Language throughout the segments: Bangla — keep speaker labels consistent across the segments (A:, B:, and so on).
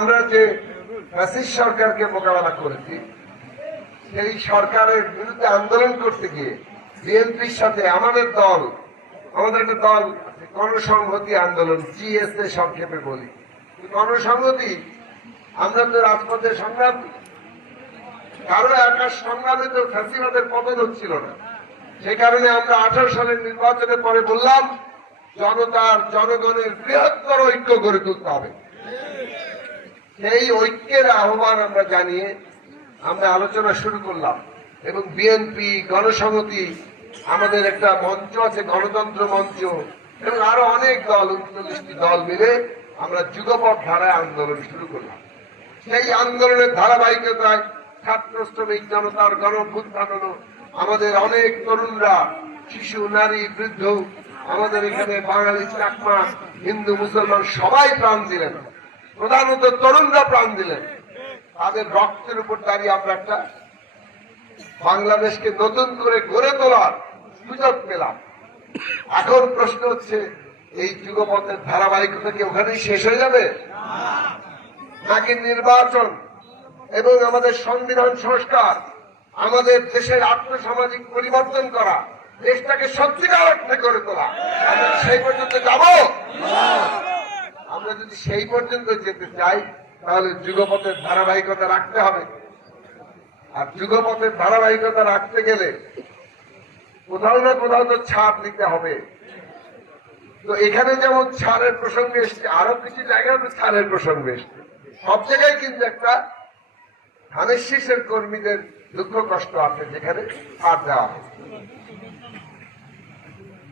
A: আমরা যে ফ্যাসিস্ট সরকারকে মোকাবেলা করেছি, সেই সরকারের বিরুদ্ধে আন্দোলন করতে গিয়ে বিএনপির সাথে আমাদের দল, আমাদের একটা দল গণসংহতি আন্দোলন জিএসএ সংক্ষেপে বলি। গণসংহতি আমরা তো রাজপথে সংগ্রাম কারও। একার সংগ্রামে তো ফ্যাসিবাদের পতন হচ্ছিল না। সে কারণে আমরা আঠারো সালের নির্বাচনের পরে বললাম, জনতার, জনগণের বৃহত্তর ঐক্য গড়ে তুলতে হবে। সেই ঐক্যের আহ্বান আমরা জানিয়ে আমরা আলোচনা শুরু করলাম। এবং বিএনপি গণসংহতি আমাদের একটা মঞ্চ আছে, গণতন্ত্র মঞ্চ। এবং আরও অনেক দল, উনচল্লিশটি দল মিলে আমরা যুগপথ ধারায় আন্দোলন শুরু করলাম। সেই আন্দোলনের ধারাবাহিকতায় ছাত্র শ্রমিক জনতার গণভ্যুত্থান হলো আমাদের অনেক তরুণরা, শিশু, নারী, বৃদ্ধ, আমাদের এখানে বাঙালি, চাকমা, হিন্দু, মুসলমান সবাই প্রাণ দিলেন। প্রধানত তরুণরা প্রাণ দিলেন। তাদের রক্তের উপর দাঁড়িয়ে আমরা একটা বাংলাদেশকে নতুন করে গড়ে তোলার সুযোগ পেলাম। এখন প্রশ্ন হচ্ছে, এই যুগপথের ধারাবাহিকতা কি ওখানেই শেষ হয়ে যাবে? নাকি নির্বাচন এবং আমাদের সংবিধান সংস্কার, আমাদের দেশের আর্থসামাজিক পরিবর্তন করা, দেশটাকে সত্যিকার অর্থে করে তোলা সেই পর্যন্ত যাব? যদি সেই পর্যন্ত যেতে চাই, তাহলে যুগপথের ধারাবাহিকতা রাখতে হবে। আর যুগপথের ধারাবাহিকতা রাখতে গেলে কোথাও না কোথাও তো ছাড় দিতে হবে। তো এখানে যেমন ছাড়ের প্রসঙ্গ এসছে, আরও কিছু জায়গায় তো ছাড়ের প্রসঙ্গ এসছে। সব জায়গায় কিন্তু একটা ধানের শীষের কর্মীদের দুঃখ কষ্ট আছে, যেখানে ছাড় দেওয়া হয়।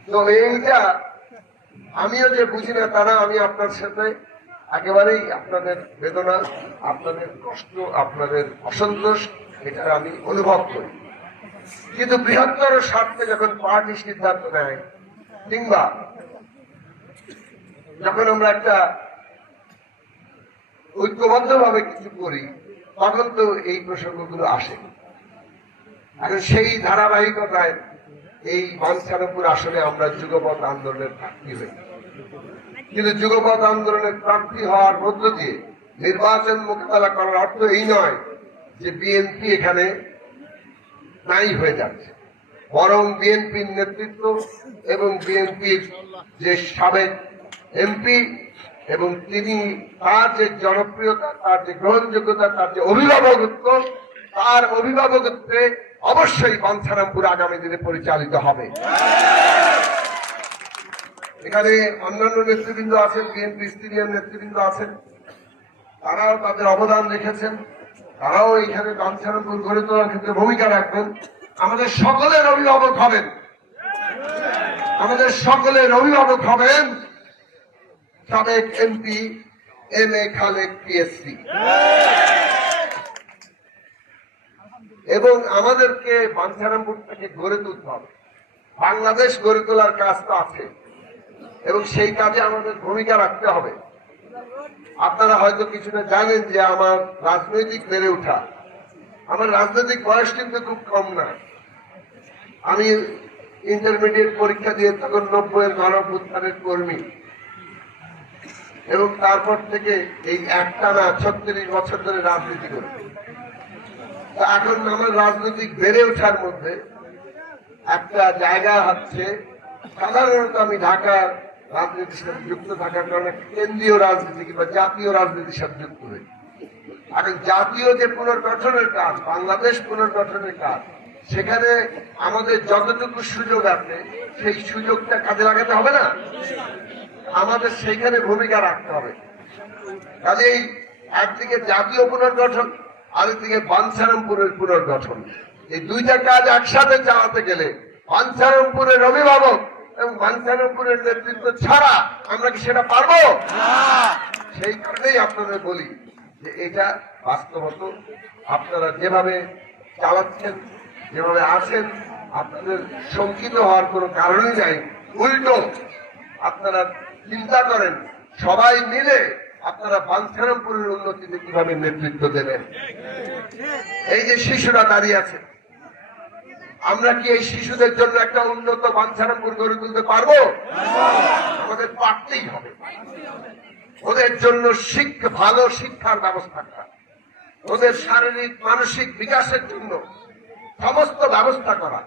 A: তো এইটা আমিও যে বুঝি না, তারা, আমি আপনার সাথে একেবারেই আপনাদের বেদনা, আপনাদের কষ্ট, আপনাদের অসন্তোষ, এটা আমি অনুভব করি। কিন্তু বৃহত্তর স্বার্থে যখন পার্টি সিদ্ধান্ত নেয়, কিংবা যখন আমরা একটা ঐক্যবদ্ধ ভাবে কিছু করি, তখন তো এই প্রসঙ্গগুলো আসে। এখন সেই ধারাবাহিকতায় এই বাঞ্ছানপুর আসলে আমরা যুগপথ আন্দোলনের প্রার্থী হই। কিন্তু যুগপথ আন্দোলনের প্রার্থী হওয়ার মধ্য দিয়ে নির্বাচন মোকাবেলা করার অর্থ এই নয় যে বিএনপি এখানে নাই হয়ে যাচ্ছে। বরং বিএনপির নেতৃত্ব এবং বিএনপির যে সাবেক এমপি এবং তিনি তার যে জনপ্রিয়তা, তার যে গ্রহণযোগ্যতা, তার যে অভিভাবকত্ব, তার অভিভাবকত্বে অবশ্যই বাঞ্ছারামপুর আগামী দিনে পরিচালিত হবে। এখানে অন্যান্য নেতৃবৃন্দ আছেন, বিএনপি সিনিয়র নেতৃবৃন্দ আছেন। তারাও তাদের অবদান রেখেছেন। তারাও এখানে বাঞ্ছারামপুর গড়ে তোলার ক্ষেত্রে ভূমিকা রাখবেন। আমাদের সকলের অভিভাবক হবেন। আমাদের সকলের অভিভাবক হবেন সাবেক MP M A Khalek PSC এবং আমাদেরকে বাঞ্ছারামপুরটাকে গড়ে তুলতে হবে। বাংলাদেশ গড়ে তোলার কাজ তো আছে। এবং সেই কাজে আমাদের ভূমিকা রাখতে হবে। আপনারা হয়তো কিছুটা জানেন যে আমার রাজনৈতিক বেড়ে ওঠা। আমার রাজনৈতিক বয়স কিন্তু খুব কম না। আমি ইন্টারমিডিয়েট পরীক্ষা দিয়ে তখন নব্বইয়ের উত্থানের কর্মী। এবং তারপর থেকে এই একটানা ছত্রিশ বছর ধরে রাজনীতি করি। এখন আমার রাজনৈতিক বেড়ে ওঠার মধ্যে একটা জায়গা হচ্ছে, সাধারণত আমি ঢাকার রাজনীতির সাথে যুক্ত থাকার কারণে কেন্দ্রীয় রাজনীতি কিংবা জাতীয় রাজনীতির সাথে যুক্ত হই। এখন জাতীয় যে পুনর্গঠনের কাজ, বাংলাদেশ পুনর্গঠনের কাজ, সেখানে আমাদের যতটুকু সুযোগ আছে, সেই সুযোগটা কাজে লাগাতে হবে না? আমাদের সেইখানে ভূমিকা রাখতে হবে। কাজেই একদিকে জাতীয় পুনর্গঠন আরেকদিকে বাঞ্ছারামপুরের পুনর্গঠন। এই দুইটা কাজ একসাথে চালাতে গেলে বাঞ্ছারামপুরের অভিভাবক এবং বাঞ্ছারামপুরের নেতৃত্ব ছাড়া আমরা কি সেটা পারব? সেই কারণেই আপনাদের বলি যে এটা বাস্তবত আপনারা যেভাবে চালাচ্ছেন যেভাবে আছেন আপনাদের শঙ্কিত হওয়ার কোনো কারণই নাই। উল্টো আপনারা চিন্তা করেন সবাই মিলে আপনারা বাঞ্ছারামপুরের উন্নতিতে কীভাবে নেতৃত্ব দেবেন? এই যে শিশুরা দাঁড়িয়ে আছে, আমরা কি এই শিশুদের জন্য একটা উন্নত বাঞ্ছারামপুর গড়ে তুলতে পারব? আমাদের পারতেই হবে। ওদের জন্য শিখ ভালো শিক্ষার ব্যবস্থা করা। ওদের শারীরিক, মানসিক বিকাশের জন্য সমস্ত ব্যবস্থা করা।